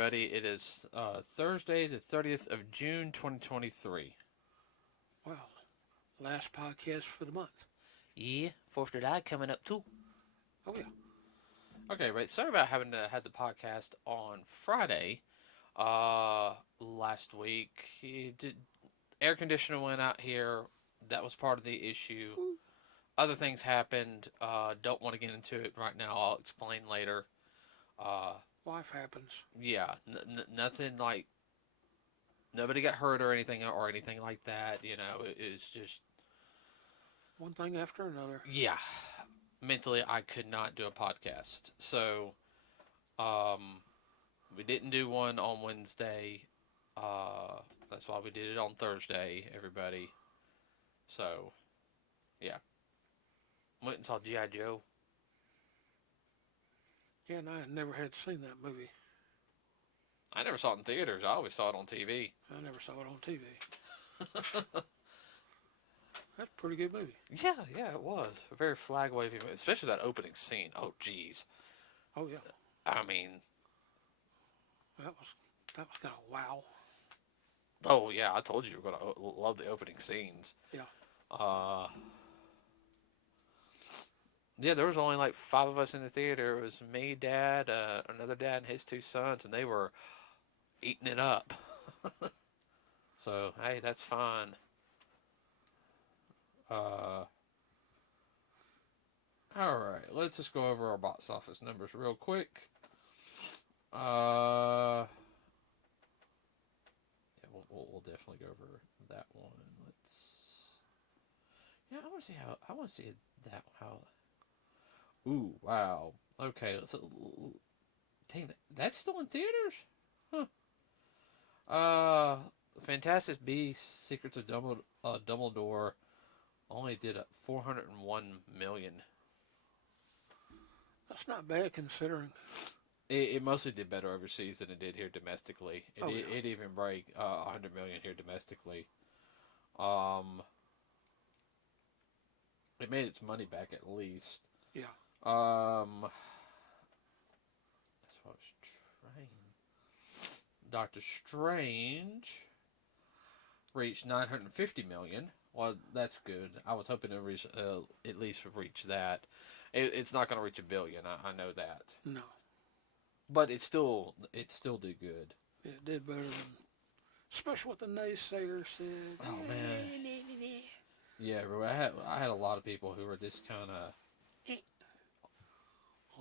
everybody. It is Thursday, the 30th of June, 2023. Wow. Last podcast for the month. Yeah, 4th of July coming up too. Oh, yeah. Okay, right. Sorry about having to have the podcast on Friday. Last week, air conditioner went out here. That was part of the issue. Ooh. Other things happened. Don't want to get into it right now. I'll explain later. Life happens. Yeah, nothing like nobody got hurt or anything like that. It's just One thing after another. yeah. Mentally, I could not do a podcast, so we didn't do one on Wednesday. That's why we did it on Thursday, everybody. So, yeah. Went and saw G.I. Joe. Yeah, and I never had seen that movie. I never saw it in theaters. I always saw it on TV. I never saw it on TV. That's a pretty good movie. Yeah, it was. A very flag waving, especially that opening scene. Oh, jeez. Oh, yeah. I mean, That was kind of wow. oh, yeah, I told you you were going to love the opening scenes. Yeah. Yeah, there was only like 5 of us in the theater. It was me, Dad, another dad, and his 2 sons, and they were eating it up. So, hey, that's fine. Alright, let's just go over our box office numbers real quick. Yeah, we'll definitely go over that one. I want to see how. Ooh, wow. Okay, dang, that's still in theaters? Huh. Fantastic Beasts: Secrets of Dumbledore only did 401 million. That's not bad considering. It mostly did better overseas than it did here domestically. It even break 100 million here domestically. It made its money back at least. Yeah. That's what I was trying. Doctor Strange reached 950 million. Well, that's good. I was hoping to reach at least reach that. It's not going to reach $1 billion. I know that. No. But it still did good. It did better than, especially what the naysayer said. Oh man. Yeah, I had a lot of people who were just kind of.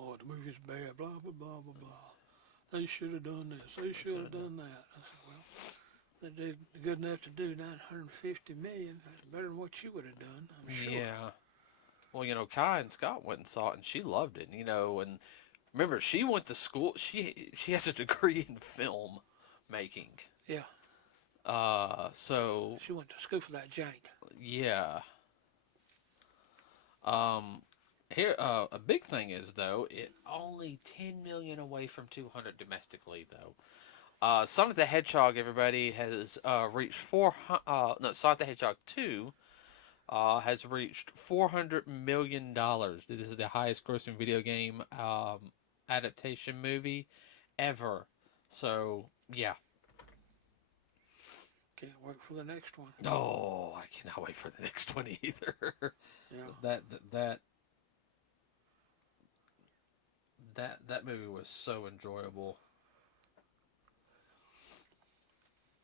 Oh, the movie's bad. Blah blah blah blah blah. They should have done this. They should have done that. I said, well, they did good enough to do 950 million. That's better than what you would have done, I'm sure. Yeah. Well, Kai and Scott went and saw it, and she loved it. And remember, she went to school. She has a degree in film making. Yeah. So she went to school for that jank. Yeah. Here, a big thing is though, it only 10 million away from 200 domestically though. Sonic the Hedgehog, everybody, has reached Sonic the Hedgehog 2 has reached $400 million. This is the highest grossing video game adaptation movie ever. So, yeah. Can't wait for the next one. Oh, I cannot wait for the next one either. Yeah. That movie was so enjoyable.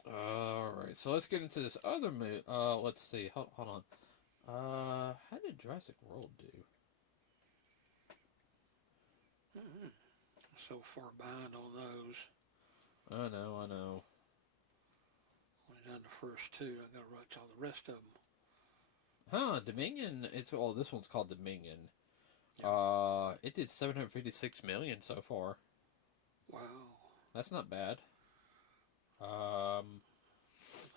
Alright, so let's get into this other movie. Let's see. Hold on. How did Jurassic World do? Mm-hmm. So far behind on those. I know. Only done the first 2. I gotta watch all the rest of them. Huh, Dominion. This one's called Dominion. Yeah. It did 756 million so far. Wow. That's not bad.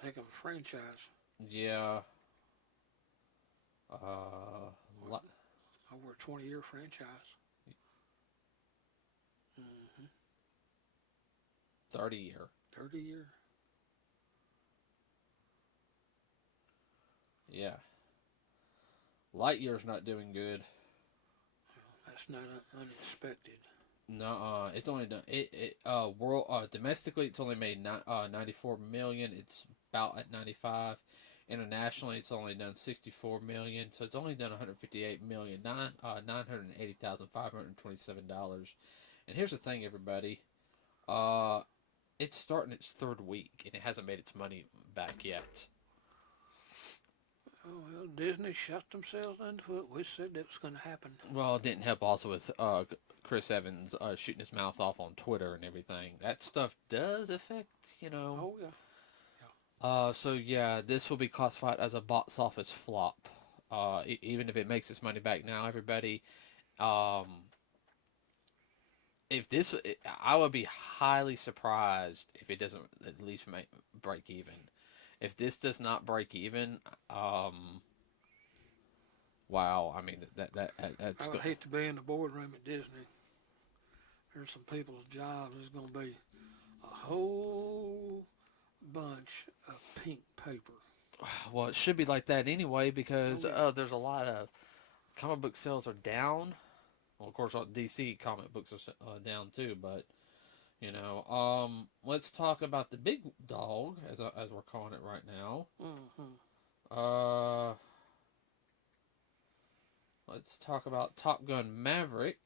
Heck of a franchise. Yeah. Over a 20-year franchise. 30 year. 30 year. Yeah. Lightyear's not doing good. Well, that's not unexpected. No, it's only done world domestically it's only made 94 million. It's about at 95. Internationally, it's only done 64 million. So it's only done 158 million, 980,527 dollars. And here's the thing, everybody. Uh, it's starting its third week and it hasn't made its money back yet. Oh, well, Disney shot themselves in the foot. We said that was going to happen. Well, it didn't help also with Chris Evans shooting his mouth off on Twitter and everything. That stuff does affect, you know. Oh, yeah. So yeah, this will be classified as a box office flop. Even if it makes its money back now, everybody. Um, if this, I would be highly surprised if it doesn't at least break even. If this does not break even, wow. I mean I that's would good. hate to be in the boardroom at Disney. There's some people's jobs is going to be a whole bunch of pink paper. Well, it should be like that anyway because Oh, yeah. there's a lot of comic book sales are down. Well, of course, DC comic books are down too, but you know, let's talk about the big dog as we're calling it right now. Mm-hmm. Uh, let's talk about Top Gun Maverick,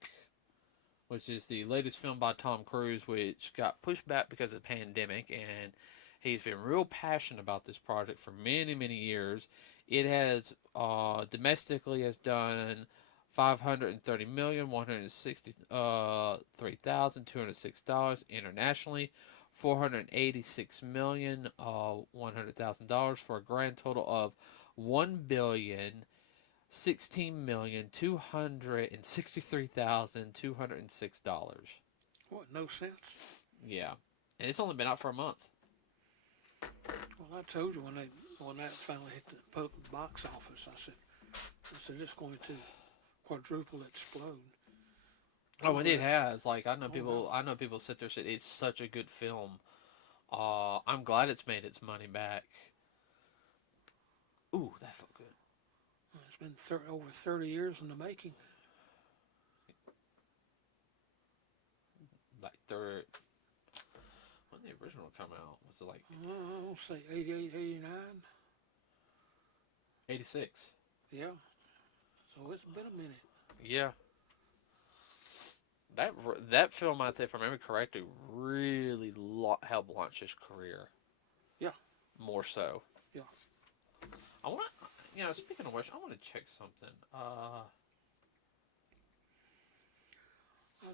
which is the latest film by Tom Cruise, which got pushed back because of the pandemic, and he's been real passionate about this project for many, many years. It has domestically has done 530,163,206 internationally, 486,100,000 for a grand total of 1,016,263,206. What, no sense? Yeah, and it's only been out for a month. Well, I told you when that finally hit the box office, I said it's going to quadruple explode. Oh, and it Well, has. Like oh well. I know people sit there and say it's such a good film. I'm glad it's made its money back. Ooh, that felt good. It's been over 30 years in the making. Like third, when did the original come out? Was it like I'll say 88, 89. 86? Yeah. So it's been a minute. Yeah. That film, I think, if I remember correctly, really helped launch his career. Yeah. More so. Yeah. I want to, speaking of which, I want to check something.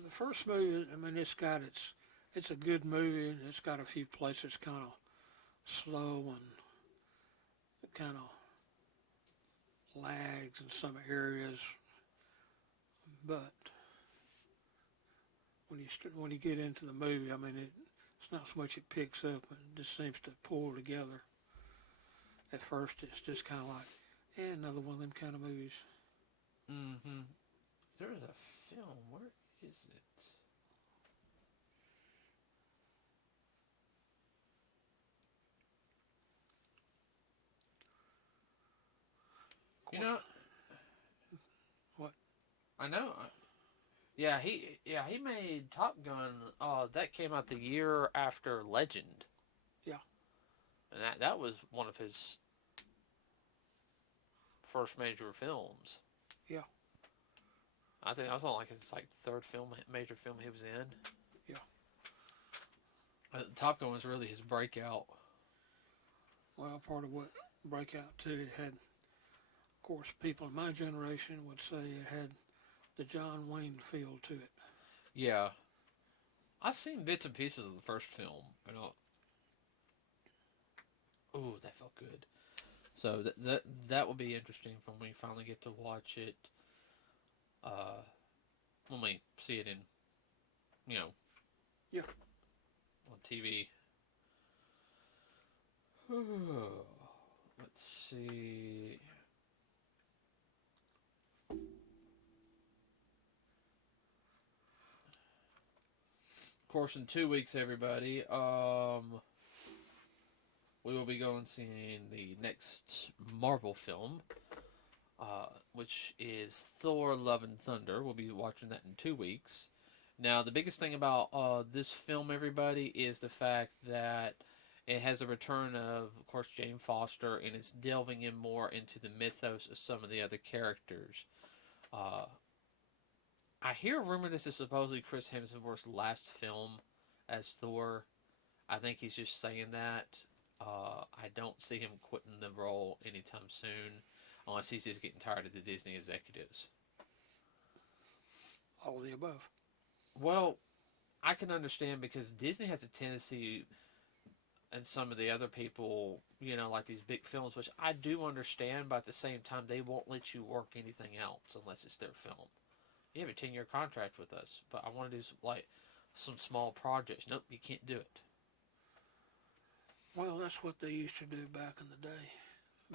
The first movie, I mean, it's a good movie. It's got a few places kind of slow and kind of lags in some areas, but when you get into the movie, I mean, it's not so much it picks up, it just seems to pull together. At first, it's just kind of like, another one of them kind of movies. Mm-hmm. There is a film. Where is it? Of You course, know, what? I know. He made Top Gun. That came out the year after Legend, Yeah, and that was one of his first major films. yeah, I think that was on like his third major film he was in. yeah. Top Gun was really his breakout. Well, part of what Breakout too, it had, of course, people in my generation would say it had the John Wayne feel to it. Yeah, I've seen bits and pieces of the first film. Ooh, that felt good. So that will be interesting when we finally get to watch it. Uh, when we see it in, you know, Yeah. on TV. Let's see. Of course, in 2 weeks, everybody, we will be going seeing the next Marvel film, which is Thor: Love and Thunder. We'll be watching that in 2 weeks, Now, the biggest thing about this film, everybody, is the fact that it has a return of course, Jane Foster, and it's delving in more into the mythos of some of the other characters. Uh, I hear a rumor this is supposedly Chris Hemsworth's last film as Thor. I think he's just saying that. I don't see him quitting the role anytime soon, unless he's just getting tired of the Disney executives. All the above. Well, I can understand because Disney has a tendency, and some of the other people, like these big films, which I do understand, but at the same time, they won't let you work anything else unless it's their film. You have a 10-year contract with us, but I want to do some small projects. Nope, you can't do it. Well, that's what they used to do back in the day,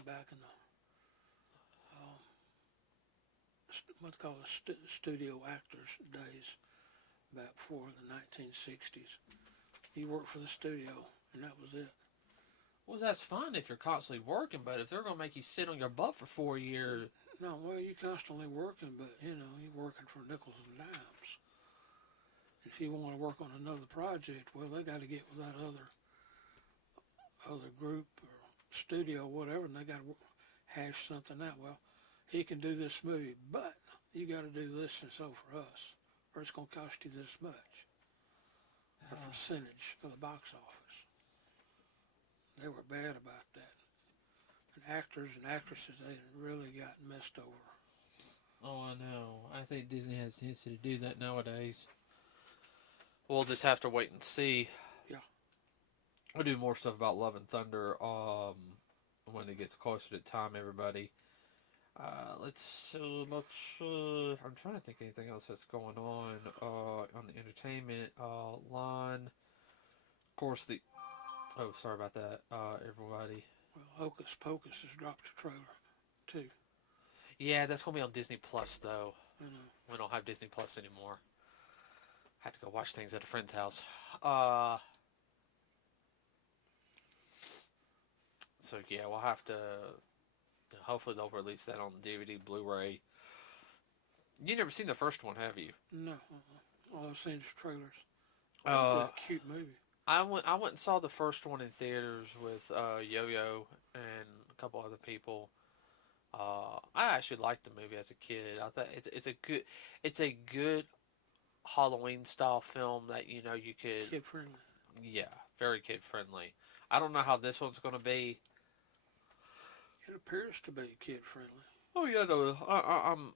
back in the what's called the studio actors days, back before the 1960s. You worked for the studio, and that was it. Well, that's fine if you're constantly working, but if they're going to make you sit on your butt for 4 years. No, well, you're constantly working, but you're working for nickels and dimes. If you want to work on another project, well, they got to get with that other group or studio, whatever, and they got to hash something out. Well, he can do this movie, but you got to do this and so for us, or it's going to cost you this much. A percentage of the box office. They were bad about that. And actors and actresses, they really got messed over. Oh, I know. I think Disney has a tendency to do that nowadays. We'll just have to wait and see. Yeah. We'll do more stuff about Love and Thunder when it gets closer to time, everybody. I'm trying to think of anything else that's going on the entertainment line. Of course, oh, sorry about that, everybody. Well, Hocus Pocus has dropped a trailer, too. Yeah, that's gonna be on Disney Plus though. I know. We don't have Disney Plus anymore. I had to go watch things at a friend's house. So yeah, we'll have to. Hopefully, they'll release that on DVD, Blu-ray. You never seen the first one, have you? No. All I've seen is trailers. Uh, A cute movie. I went and saw the first one in theaters with Yo-Yo and a couple other people. I actually liked the movie as a kid. I thought it's a good Halloween style film that you could. Kid friendly. Yeah, very kid friendly. I don't know how this one's gonna be. It appears to be kid friendly. Oh yeah, no,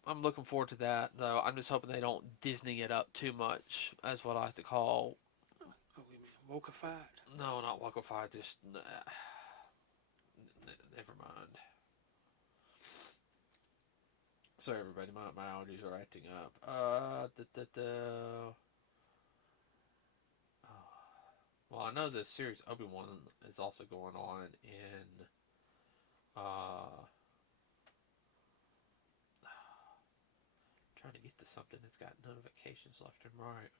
I'm looking forward to that though. I'm just hoping they don't Disney it up too much, as what I like to call. Oh, you mean wokeified? No, not Wacofy. Just never mind. Sorry, everybody. My allergies are acting up. Well, I know the series Obi-Wan is also going on in. Trying to get to something that's got notifications left and right.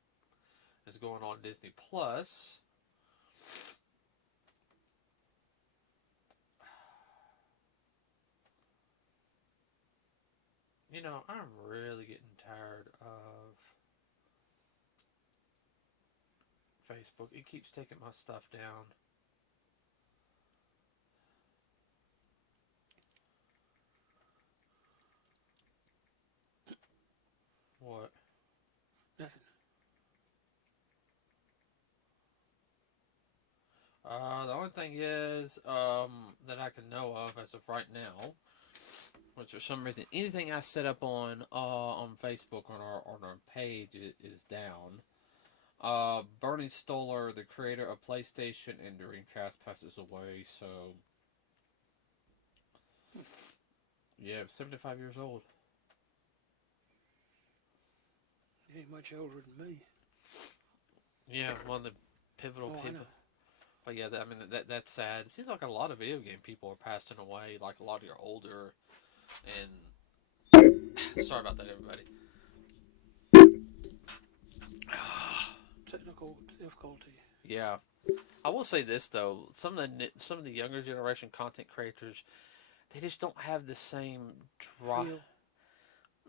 It's going on Disney Plus. I'm really getting tired of Facebook. It keeps taking my stuff down. What? Nothing. The only thing is that I can know of as of right now, which for some reason anything I set up on Facebook on our page is down. Bernie Stoller, the creator of PlayStation and Dreamcast, passes away. So yeah, 75 years old. He ain't much older than me. Yeah, one of the pivotal I people. know. But yeah, that's sad. It seems like a lot of video game people are passing away. Like a lot of your older, and sorry about that, everybody. Technical difficulty. Yeah, I will say this though: some of the younger generation content creators, they just don't have the same drive. Feel.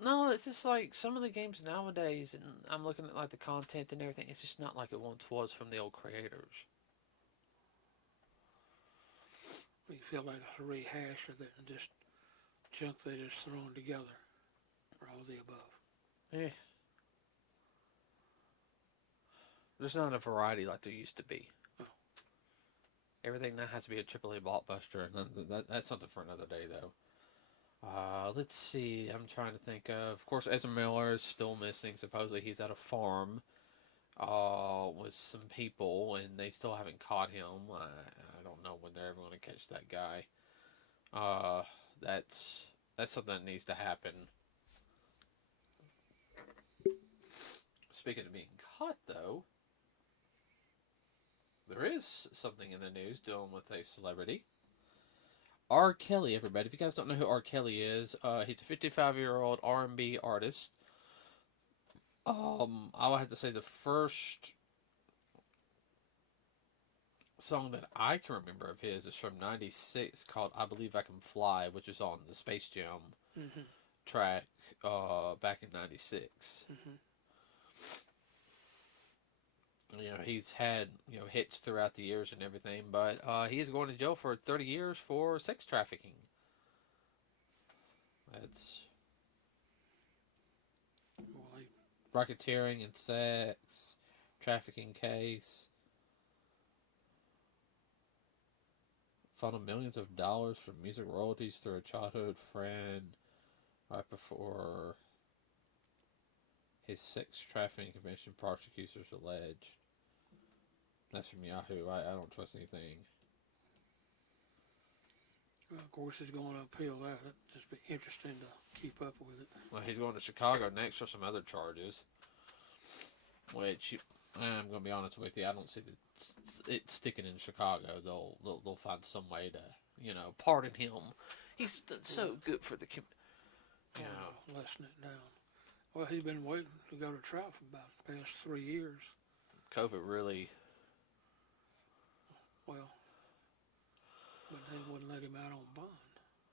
No, it's just like some of the games nowadays, and I'm looking at like the content and everything. It's just not like it once was from the old creators. You feel like it's a rehash of that and just junk they just thrown together, or all the above. Eh, there's not a variety like there used to be. Oh, Everything now has to be a AAA blockbuster, and that's something for another day, though. Let's see. I'm trying to think of course, Ezra Miller is still missing. Supposedly, he's at a farm with some people, and they still haven't caught him. I don't know when they're ever going to catch that guy. Uh, that's that's something that needs to happen. Speaking of being caught, though, there is something in the news dealing with a celebrity. R. Kelly, everybody. If you guys don't know who R. Kelly is, he's a 55-year-old R&B artist. I would have to say the first song that I can remember of his is from '96 called "I Believe I Can Fly," which is on the Space Jam mm-hmm, track back in '96. mm-hmm. You know, he's had hits throughout the years and everything, but he is going to jail for 30 years for sex trafficking. That's Well, racketeering and sex trafficking case. Funneled millions of dollars from music royalties through a childhood friend right before his sex trafficking conviction, prosecutors alleged. That's from Yahoo. I don't trust anything. well, of course, he's going to appeal that. It'd just be interesting to keep up with it. Well, he's going to Chicago next for some other charges, which I'm going to be honest with you. I don't see it sticking in Chicago. They'll find some way to pardon him. He's done so good for the community. You know, Lessen it down. Well, he's been waiting to go to trial for about the past 3 years. COVID really. Well, but they wouldn't let him out on bond.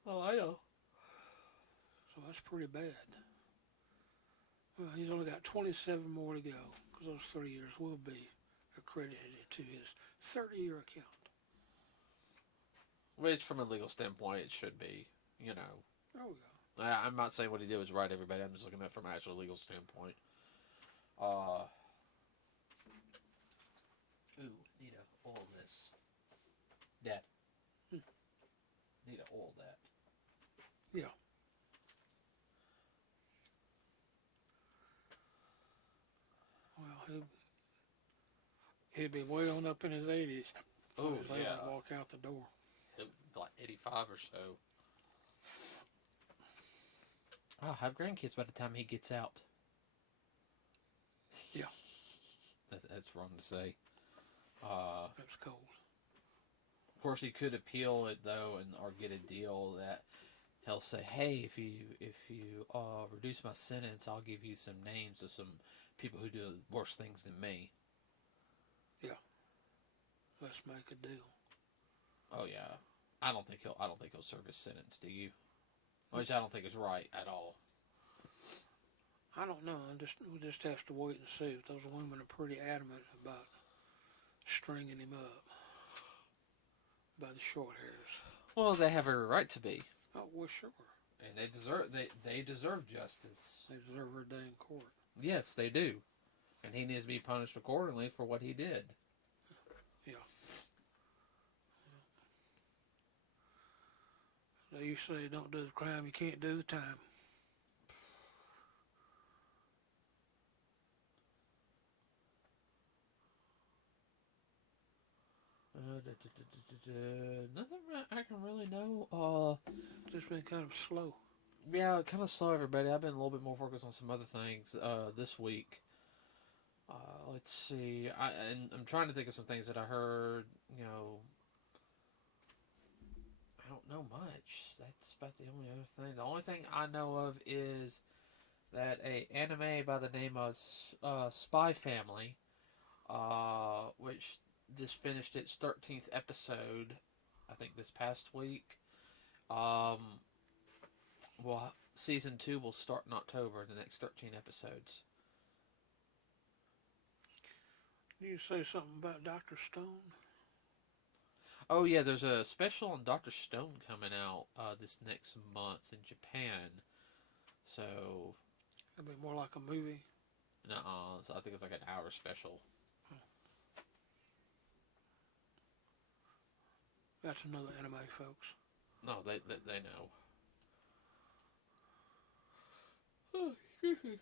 Oh, I know. So that's pretty bad. Well, he's only got 27 more to go because those 3 years will be accredited to his 30-year account. Which, from a legal standpoint, it should be. There we go. I'm not saying what he did was right, everybody. I'm just looking at it from an actual legal standpoint. Uh, need to oil this. Dad, Hmm. need to oil that. Yeah. Well, he'd be way on up in his 80s. Oh, He was able yeah. to walk out the door. Like 85 or so. I'll have grandkids by the time he gets out. Yeah. That's wrong to say. That's cold. Of course, he could appeal it though, or get a deal that he'll say, "Hey, if you reduce my sentence, I'll give you some names of some people who do worse things than me." Yeah. Let's make a deal. Oh yeah, I don't think he'll serve his sentence. Do you? Which I don't think is right at all. I don't know. We just have to wait and see. If those women are pretty adamant about stringing him up by the short hairs. Well, they have every right to be, Oh, well, sure. and they deserve justice. They deserve their day in court. Yes, they do, and he needs to be punished accordingly for what he did. Yeah. They used to say, don't do the crime, you can't do the time. Nothing I can really know. Just been kind of slow. Yeah, kind of slow, everybody. I've been a little bit more focused on some other things this week. Let's see. I'm trying to think of some things that I heard. I don't know much. That's about the only other thing. The only thing I know of is that a anime by the name of Spy Family, which just finished its 13th episode, I think this past week. Um, will season 2 will start in October. The next 13 episodes. Did you say something about Dr. Stone? Oh yeah, there's a special on Doctor Stone coming out this next month in Japan. So, It'll be more like a movie. nuh-uh, so I think it's like an hour special. That's another anime, folks. No, they know. Oh, excuse me.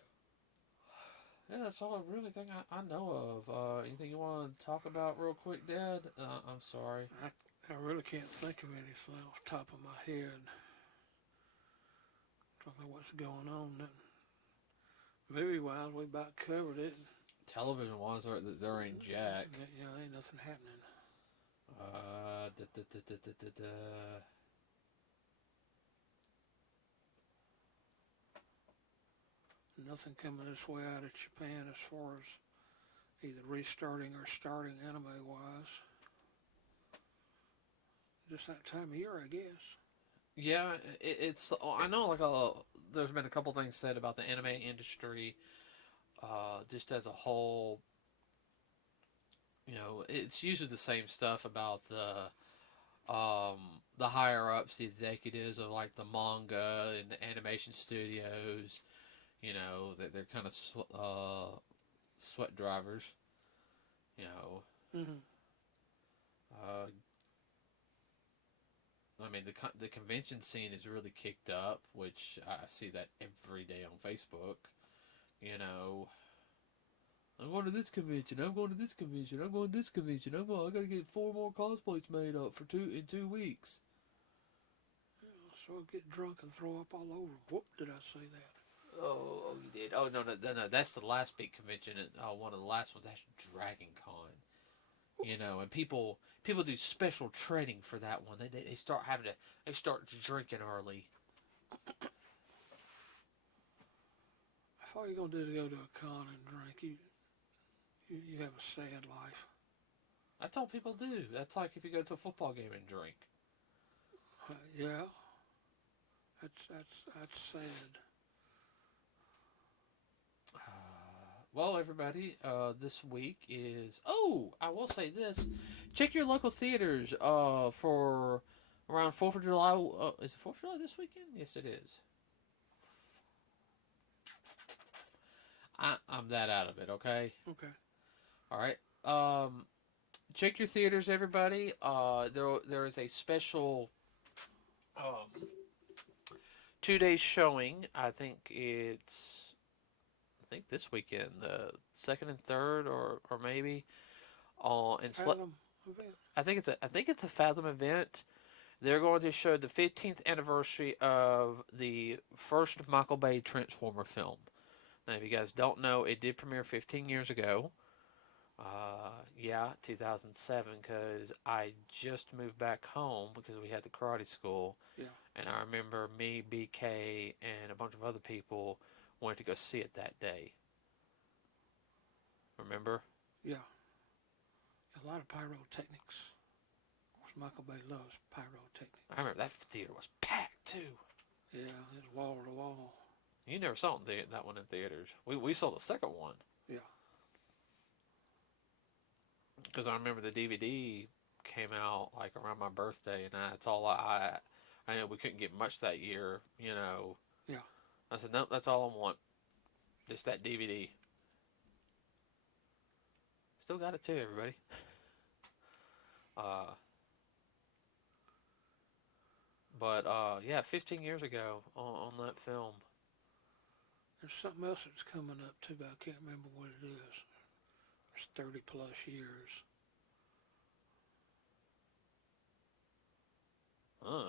Yeah, that's all I really think I know of. Anything you want to talk about real quick, Dad? I'm sorry. I really can't think of anything off the top of my head. Don't know what's going on. Movie-wise, we about covered it. Television-wise, there ain't jack. Yeah, ain't nothing happening. Da, da, da, da, da, da, da. Nothing coming this way out of Japan as far as either restarting or starting anime-wise. Just that time of year, I guess. Yeah, it's. I know, like there's been a couple things said about the anime industry, just as a whole. You know, it's usually the same stuff about the higher ups, the executives of like the manga and the animation studios. You know, that they're kind of sweat drivers. You know, Mm-hmm. uh, I mean the convention scene is really kicked up, which I see that every day on Facebook. You know, I'm going to this convention. I'm going to this convention. I'm going to this convention. I got to get 4 more cosplays made up for 2 weeks. Yeah, so I'll get drunk and throw up all over. Whoop, did I say that? Oh, you did. Oh no. That's the last big convention. One of the last ones. That's Dragon Con. You know, and people do special training for that one. They start they start drinking early. If all you're gonna do is go to a con and drink, you have a sad life. That's all people do. That's like if you go to a football game and drink. Yeah, that's sad. Well, everybody, this week is. Oh, I will say this: check your local theaters for around 4th of July. Is it 4th of July this weekend? Yes, it is. I'm that out of it. Okay. Okay. All right. Check your theaters, everybody. There is a special 2 days showing. I think this weekend, the second and third, or maybe. Fathom event. I think it's a Fathom event. They're going to show the 15th anniversary of the first Michael Bay Transformer film. Now, if you guys don't know, it did premiere 15 years ago. Yeah, 2007, because I just moved back home because we had the karate school. Yeah. And I remember me, BK, and a bunch of other people wanted to go see it that day. Remember? Yeah. A lot of pyrotechnics. Of course, Michael Bay loves pyrotechnics. I remember that theater was packed too. Yeah, it's wall to wall. You never saw that one in theaters. We saw the second one. Yeah. Because I remember the DVD came out like around my birthday, and that's all I know we couldn't get much that year. You know. Yeah. I said nope, that's all I want. Just that DVD. Still got it too, everybody. Yeah, 15 years ago on that film. There's something else that's coming up too, but I can't remember what it is. It's 30 plus years.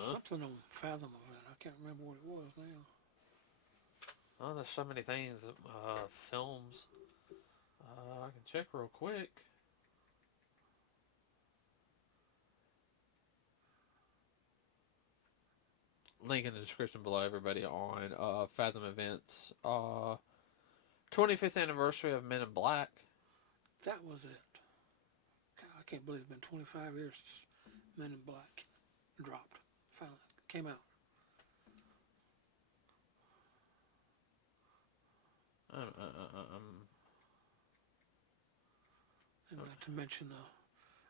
Something on Fathom event. I can't remember what it was now. Oh, there's so many things. Films. I can check real quick. Link in the description below, everybody, on Fathom events. 25th anniversary of Men in Black. That was it. God, I can't believe it's been 25 years since Men in Black dropped. Finally came out. And not to mention the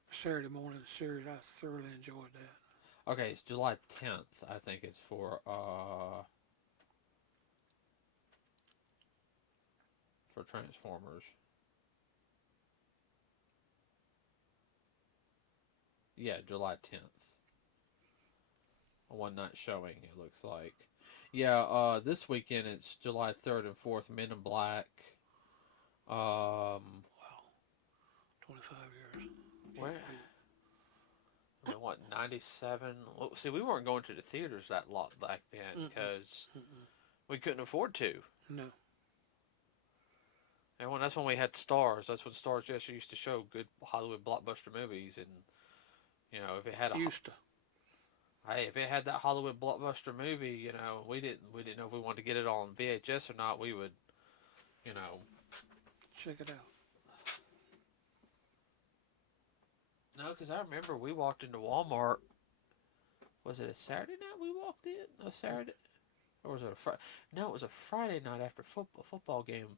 Saturday morning series, I thoroughly enjoyed that. Okay, it's July 10th. I think it's for Transformers. Yeah, July 10th. A one night showing, it looks like. Yeah, this weekend it's July 3rd and 4th, Men in Black. Wow, 25 years. Where? I mean, what, 97? Well, see, we weren't going to the theaters that lot back then because we couldn't afford to. No. And that's when we had Stars. That's when Stars just used to show good Hollywood blockbuster movies. And, if it had if it had that Hollywood blockbuster movie, we didn't know if we wanted to get it on VHS or not. We would, check it out. No, because I remember we walked into Walmart. Was it a Saturday night we walked in? No, Saturday? Or was it a Friday? No, it was a Friday night after a football game.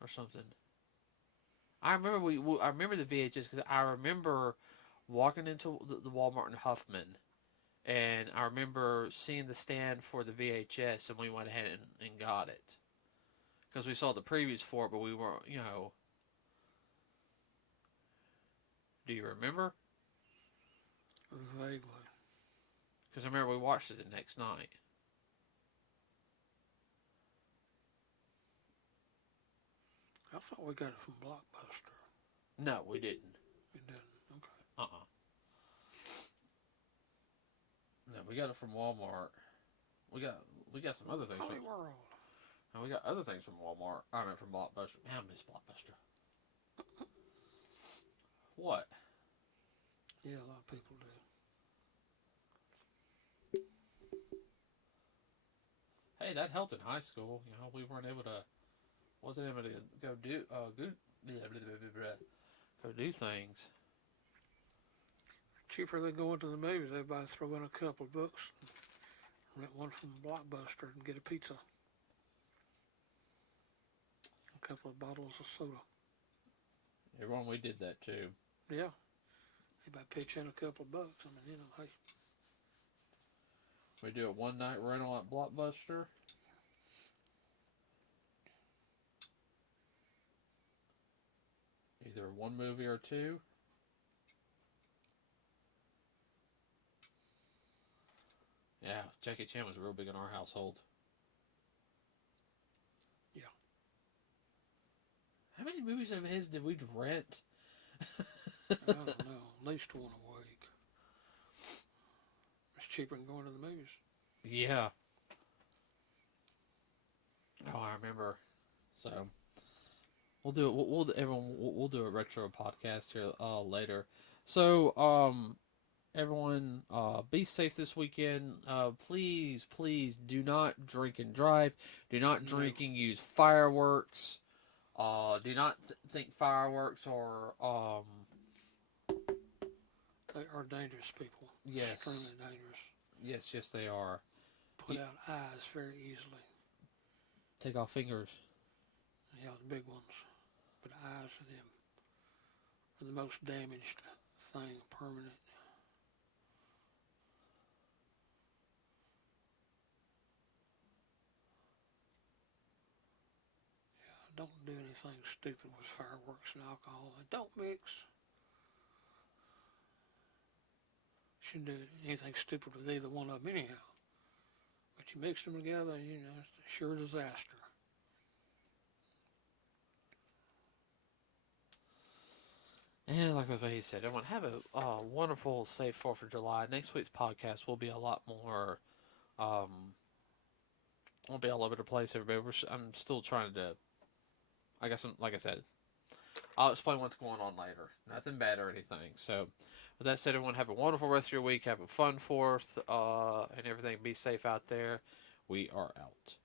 Or something. I remember I remember the VHS because I remember walking into the Walmart in Huffman. And I remember seeing the stand for the VHS and we went ahead and got it. Because we saw the previews for it, but we weren't, Do you remember? Vaguely. Because I remember we watched it the next night. I thought we got it from Blockbuster. No, we didn't. We didn't. Okay. No, we got it from Walmart. We got some other things. Holy World. And we got other things from Walmart. I mean, from Blockbuster. Man, I miss Blockbuster. What? Yeah, a lot of people do. Hey, that helped in high school. We wasn't able to go do go do things. Cheaper than going to the movies. Everybody throw in a couple of books, rent one from Blockbuster, and get a pizza. A couple of bottles of soda. Everyone, we did that too. Yeah. Everybody pitch in a couple of bucks. I mean, hey. We do a one night rental at Blockbuster. Either one movie or two. Yeah, Jackie Chan was real big in our household. Yeah. How many movies of his did we rent? I don't know. At least one a week. It's cheaper than going to the movies. Yeah. Oh, I remember. So we'll do it. We'll do a retro podcast here later. So everyone, be safe this weekend. Please do not drink and drive. Do not drink and use fireworks. Do not think fireworks are They are dangerous, people. Yes. Extremely dangerous. Yes, they are. Put out eyes very easily. Take off fingers. Yeah, the big ones. But eyes of them are the most damaged thing, permanent. Yeah, don't do anything stupid with fireworks and alcohol. They don't mix. Shouldn't do anything stupid with either one of them anyhow. But you mix them together, it's a sure disaster. And like he said, everyone have a wonderful, safe 4th of July. Next week's podcast will be a lot more, won't be all over the place, everybody. I'm still trying to, like I said, I'll explain what's going on later. Nothing bad or anything. So, with that said, everyone have a wonderful rest of your week. Have a fun 4th, and everything. Be safe out there. We are out.